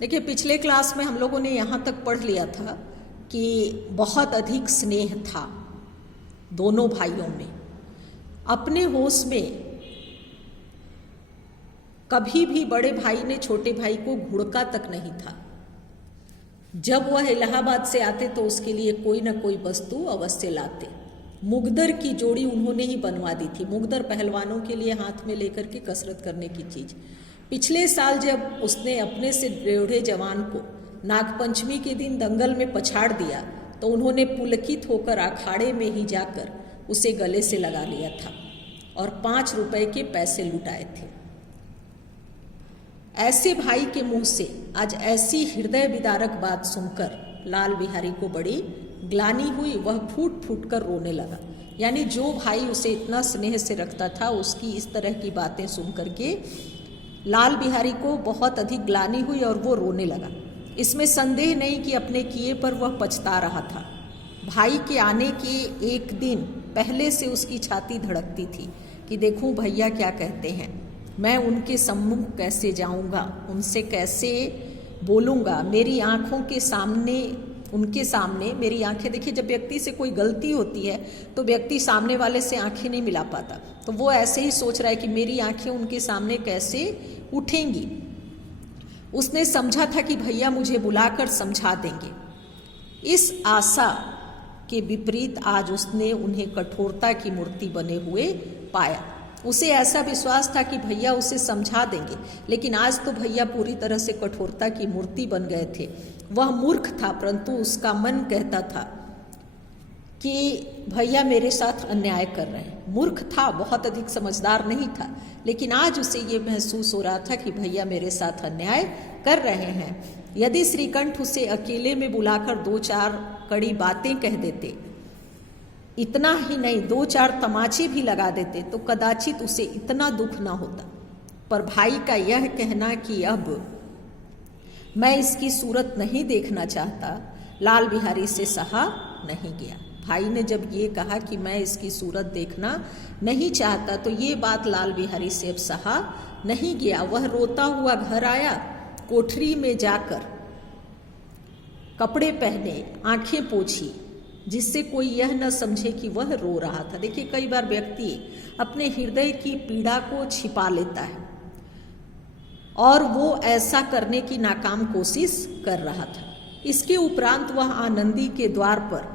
देखिए, पिछले क्लास में हम लोगों ने यहाँ तक पढ़ लिया था कि बहुत अधिक स्नेह था दोनों भाइयों में। अपने होश में कभी भी बड़े भाई ने छोटे भाई को घुड़का तक नहीं था। जब वह इलाहाबाद से आते तो उसके लिए कोई न कोई वस्तु अवश्य लाते। मुगदर की जोड़ी उन्होंने ही बनवा दी थी। मुगदर पहलवानों के लिए हाथ में लेकर के कसरत करने की चीज। पिछले साल जब उसने अपने से ड्रेढ़े जवान को नागपंचमी के दिन दंगल में पछाड़ दिया तो उन्होंने पुलकित होकर अखाड़े में ही जाकर उसे गले से लगा लिया था और 5 रुपए के पैसे लुटाए थे। ऐसे भाई के मुंह से आज ऐसी हृदय विदारक बात सुनकर लाल बिहारी को बड़ी ग्लानि हुई। वह फूट फूट कर रोने लगा। यानी जो भाई उसे इतना स्नेह से रखता था उसकी इस तरह की बातें सुन करके लाल बिहारी को बहुत अधिक ग्लानि हुई और वो रोने लगा। इसमें संदेह नहीं कि अपने किए पर वह पछता रहा था। भाई के आने के एक दिन पहले से उसकी छाती धड़कती थी कि देखूं भैया क्या कहते हैं, मैं उनके सम्मुख कैसे जाऊंगा, उनसे कैसे बोलूंगा। मेरी आंखों के सामने, उनके सामने मेरी आंखें, देखिए जब व्यक्ति से कोई गलती होती है तो व्यक्ति सामने वाले से आंखें नहीं मिला पाता, तो वो ऐसे ही सोच रहा है कि मेरी आंखें उनके सामने कैसे उठेंगी। उसने समझा था कि भैया मुझे बुलाकर समझा देंगे। इस आशा के विपरीत आज उसने उन्हें कठोरता की मूर्ति बने हुए पाया। उसे ऐसा विश्वास था कि भैया उसे समझा देंगे, लेकिन आज तो भैया पूरी तरह से कठोरता की मूर्ति बन गए थे। वह मूर्ख था, परंतु उसका मन कहता था कि भैया मेरे साथ अन्याय कर रहे हैं। मूर्ख था, बहुत अधिक समझदार नहीं था, लेकिन आज उसे ये महसूस हो रहा था कि भैया मेरे साथ अन्याय कर रहे हैं। यदि श्रीकंठ उसे अकेले में बुलाकर 2-4 कड़ी बातें कह देते, इतना ही नहीं 2-4 तमाचे भी लगा देते तो कदाचित उसे इतना दुख ना होता। पर भाई का यह कहना कि अब मैं इसकी सूरत नहीं देखना चाहता, लाल बिहारी से सहा नहीं गया। भाई ने जब ये कहा कि मैं इसकी सूरत देखना नहीं चाहता तो ये बात लाल बिहारी से अब सहा नहीं गया। वह रोता हुआ घर आया। कोठरी में जाकर कपड़े पहने, आंखें पोंछी, जिससे कोई यह न समझे कि वह रो रहा था। देखिए, कई बार व्यक्ति अपने हृदय की पीड़ा को छिपा लेता है और वो ऐसा करने की नाकाम कोशिश कर रहा था। इसके उपरांत वह आनंदी के द्वार पर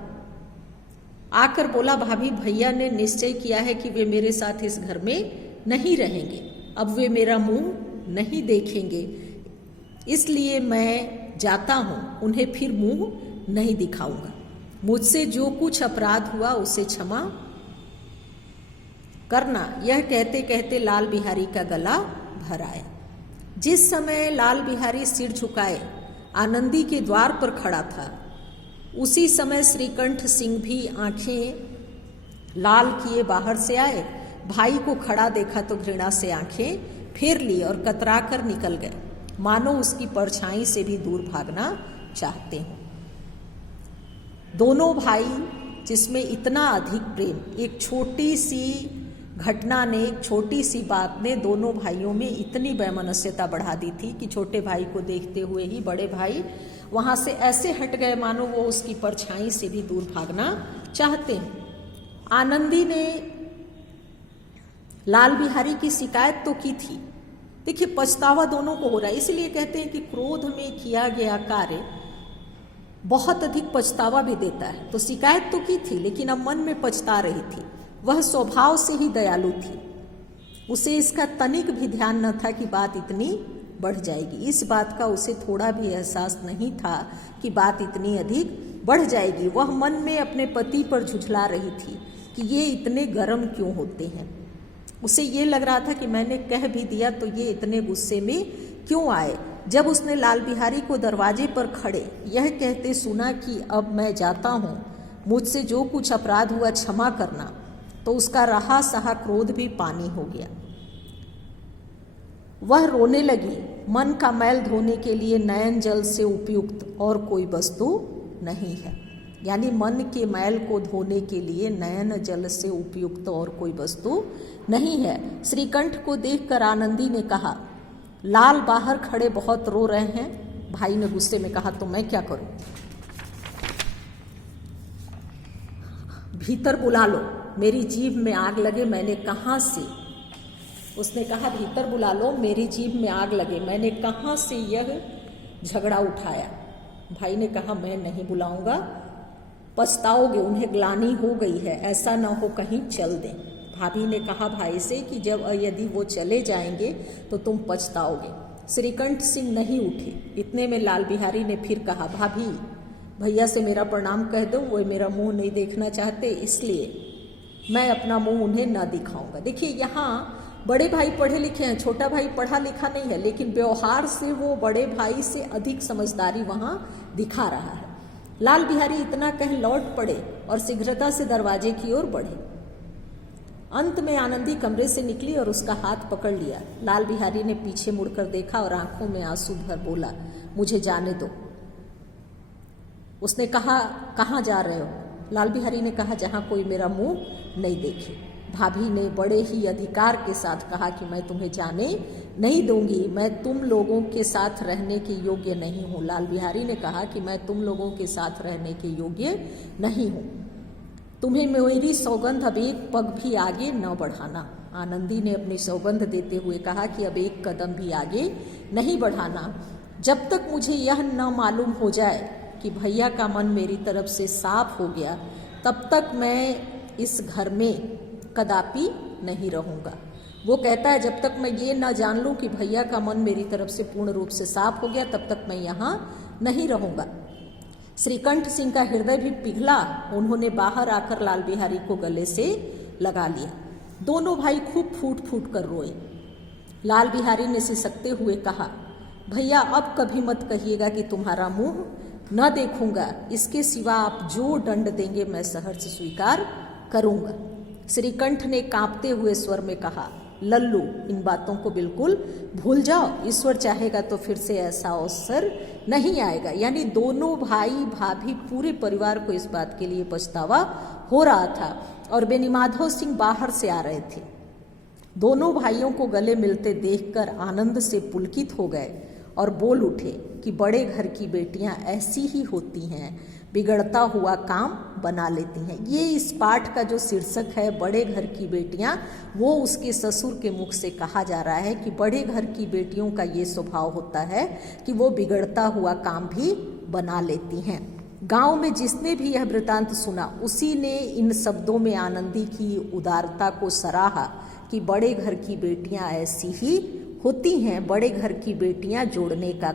आकर बोला, भाभी भैया ने निश्चय किया है कि वे मेरे साथ इस घर में नहीं रहेंगे। अब वे मेरा मुंह नहीं देखेंगे, इसलिए मैं जाता हूं, उन्हें फिर मुंह नहीं दिखाऊंगा। मुझसे जो कुछ अपराध हुआ उसे क्षमा करना। यह कहते कहते लाल बिहारी का गला भर आया। जिस समय लाल बिहारी सिर झुकाए आनंदी के द्वार पर खड़ा था, उसी समय श्रीकंठ सिंह भी आंखें लाल किए बाहर से आए। भाई को खड़ा देखा तो घृणा से आंखें फेर ली और कतरा कर निकल गए, मानो उसकी परछाई से भी दूर भागना चाहते हों। दोनों भाई जिसमें इतना अधिक प्रेम, एक छोटी सी घटना ने, एक छोटी सी बात ने दोनों भाइयों में इतनी वैमनस्यता बढ़ा दी थी कि छोटे भाई को देखते हुए ही बड़े भाई वहां से ऐसे हट गए मानो वो उसकी परछाई से भी दूर भागना चाहते हैं। आनंदी ने लाल बिहारी की शिकायत तो की थी। देखिए, पछतावा दोनों को हो रहा है। इसलिए कहते हैं कि क्रोध में किया गया कार्य बहुत अधिक पछतावा भी देता है। तो शिकायत तो की थी, लेकिन अब मन में पछता रही थी। वह स्वभाव से ही दयालु थी। उसे इसका तनिक भी ध्यान न था कि बात इतनी बढ़ जाएगी। इस बात का उसे थोड़ा भी एहसास नहीं था कि बात इतनी अधिक बढ़ जाएगी। वह मन में अपने पति पर झुझला रही थी कि ये इतने गर्म क्यों होते हैं। उसे ये लग रहा था कि मैंने कह भी दिया तो ये इतने गुस्से में क्यों आए। जब उसने लाल बिहारी को दरवाजे पर खड़े यह कहते सुना कि अब मैं जाता हूँ, मुझसे जो कुछ अपराध हुआ क्षमा करना, तो उसका रहा सहा क्रोध भी पानी हो गया। वह रोने लगी। मन का मैल धोने के लिए नयन जल से उपयुक्त और कोई वस्तु नहीं है। यानी मन के मैल को धोने के लिए नयन जल से उपयुक्त और कोई वस्तु नहीं है। श्रीकंठ को देखकर आनंदी ने कहा, लाल बाहर खड़े बहुत रो रहे हैं, भाई ने गुस्से में कहा, तो मैं क्या करूं? भीतर बुला लो, मेरी जीभ में आग लगे, मैंने कहाँ से? उसने कहा, भीतर बुला लो, मेरी जीभ में आग लगे, मैंने कहाँ से यह झगड़ा उठाया? भाई ने कहा, मैं नहीं बुलाऊंगा, पछताओगे, उन्हें ग्लानि हो गई है, ऐसा ना हो कहीं चल दें। भाभी ने कहा भाई से कि जब यदि वो चले जाएंगे तो तुम पछताओगे। श्रीकंठ सिंह नहीं उठे। इतने में लाल बिहारी ने फिर कहा, भाभी भैया से मेरा प्रणाम कह दो, वो मेरा मुंह नहीं देखना चाहते, इसलिए मैं अपना मुंह उन्हें ना दिखाऊंगा। देखिए, यहाँ बड़े भाई पढ़े लिखे हैं, छोटा भाई पढ़ा लिखा नहीं है, लेकिन व्यवहार से वो बड़े भाई से अधिक समझदारी वहाँ दिखा रहा है। लाल बिहारी इतना कह लौट पड़े और शीघ्रता से दरवाजे की ओर बढ़े। अंत में आनंदी कमरे से निकली और उसका हाथ पकड़ लिया। लाल बिहारी ने पीछे मुड़कर देखा और आंखों में आंसू भर बोला, मुझे जाने दो। उसने कहा, कहाँ जा रहे हो? लाल बिहारी ने कहा, जहाँ कोई मेरा मुंह नहीं देखे। भाभी ने बड़े ही अधिकार के साथ कहा कि मैं तुम्हें जाने नहीं दूंगी, मैं तुम लोगों के साथ रहने के योग्य नहीं हूँ। लाल बिहारी ने कहा कि मैं तुम लोगों के साथ रहने के योग्य नहीं हूँ, तुम्हें मेरी सौगंध अब एक पग भी आगे न बढ़ाना। आनंदी ने अपनी सौगंध देते हुए कहा कि अब एक कदम भी आगे नहीं बढ़ाना, जब तक मुझे यह न मालूम हो जाए कि भैया का मन मेरी तरफ से साफ हो गया, तब तक मैं इस घर में कदापि नहीं रहूँगा। वो कहता है, जब तक मैं ये न जान लूँ कि भैया का मन मेरी तरफ से पूर्ण रूप से साफ हो गया, तब तक मैं यहाँ नहीं रहूँगा। श्रीकंठ सिंह का हृदय भी पिघला। उन्होंने बाहर आकर लाल बिहारी को गले से लगा लिया। दोनों भाई खूब फूट फूट कर रोए। लाल बिहारी ने सिसकते हुए कहा, भैया अब कभी मत कहिएगा कि तुम्हारा मुंह न देखूंगा, इसके सिवा आप जो दंड देंगे मैं सहर्ष स्वीकार करूंगा। श्रीकंठ ने कांपते हुए स्वर में कहा, लल्लू, इन बातों को बिल्कुल भूल जाओ, ईश्वर चाहेगा तो फिर से ऐसा अवसर नहीं आएगा। यानी दोनों भाई भाभी पूरे परिवार को इस बात के लिए पछतावा हो रहा था और बेनीमाधव सिंह बाहर से आ रहे थे। दोनों भाइयों को गले मिलते देखकर आनंद से पुलकित हो गए और बोल उठे कि बड़े घर की बेटियां ऐसी ही होती हैं, बिगड़ता हुआ काम बना लेती हैं। ये इस पाठ का जो शीर्षक है, बड़े घर की बेटियां, वो उसके ससुर के मुख से कहा जा रहा है कि बड़े घर की बेटियों का ये स्वभाव होता है कि वो बिगड़ता हुआ काम भी बना लेती हैं। गांव में जिसने भी यह वृतांत सुना, उसी ने इन शब्दों में आनंदी की उदारता को सराहा कि बड़े घर की बेटियां ऐसी ही होती हैं, बड़े घर की बेटियां जोड़ने का